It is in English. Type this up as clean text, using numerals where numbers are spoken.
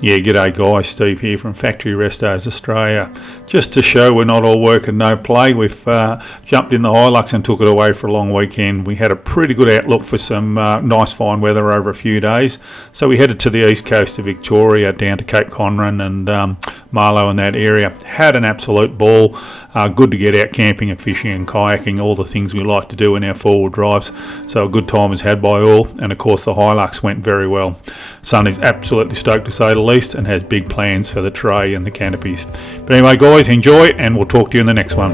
Yeah, g'day guys, Steve here from Factory Restos Australia. Just to show we're not all work and no play, we've jumped in the Hilux and took it away for a long weekend. We had a pretty good outlook for some nice fine weather over a few days. So we headed to the east coast of Victoria, down to Cape Conran and Marlow in that area. Had an absolute ball. Good to get out camping and fishing and kayaking, all the things we like to do in our four-wheel drives. So a good time was had by all, and of course the Hilux went very well. Son is absolutely stoked to say the least and has big plans for the tray and the canopies. But anyway guys, enjoy and we'll talk to you in the next one.